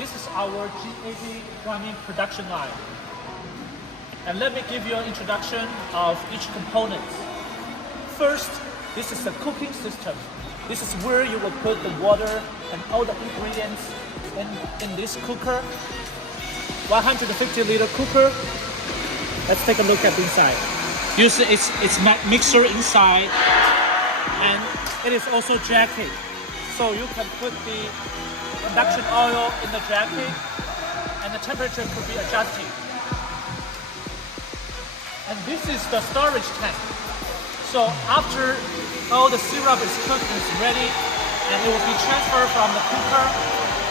This is our Gelatin Gummy production line. And let me give you an introduction of each component. First, this is the cooking system. This is where you will put the water and all the ingredients in this cooker. 150 liter cooker. Let's take a look at the inside. You see it's mixer inside, and it is also jacket. So you can put the induction oil in the jacket, and the temperature could be adjusted. And this is the storage tank. So after all the syrup is cooked and it's ready, and it will be transferred from the cooker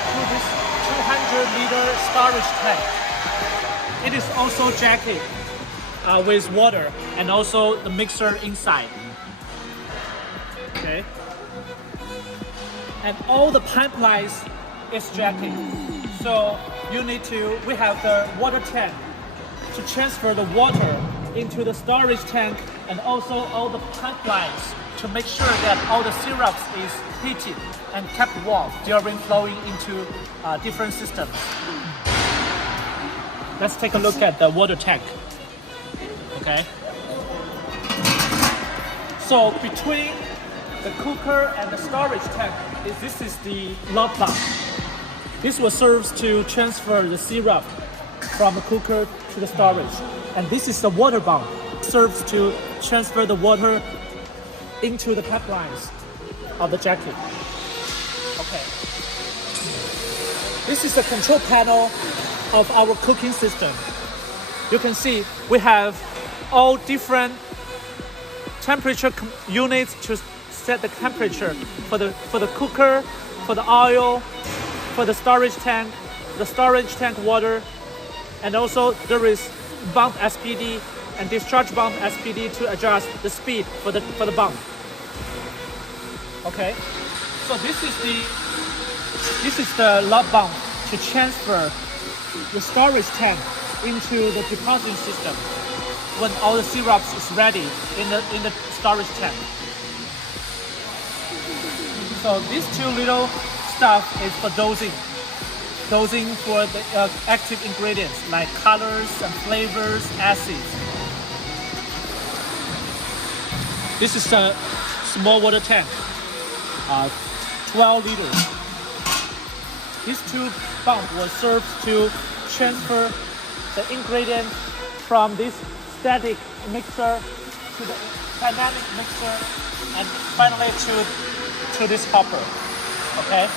to this 200-liter storage tank. It is also jacket with water and also the mixer inside. Okay. And all the pipelines is jacket. So we have the water tank to transfer the water into the storage tank, and also all the pipelines to make sure that all the syrups is heated and kept warm during flowing into different systems. Let's take a look at the water tank. Okay. So between the cooker and the storage tank, this is the lock pump. This will serve to transfer the syrup from the cooker to the storage. And this is the water pump. Serves to transfer the water into the pipelines of the jacket. Okay. This is the control panel of our cooking system. You can see we have all different temperature units to set the temperature for the cooker, for the oil, for the storage tank water, and also there is bump SPD and discharge bump SPD to adjust the speed for the bump. Okay, so this is the lock bump to transfer the storage tank into the depositing system when all the syrups is ready in the storage tank. So these two little stuff is for dosing for the active ingredients like colors and flavors, acids. This is a small water tank, 12 liters. These two pumps will serve to transfer the ingredients from this static mixer to the dynamic mixer, and finally to this hopper. Okay.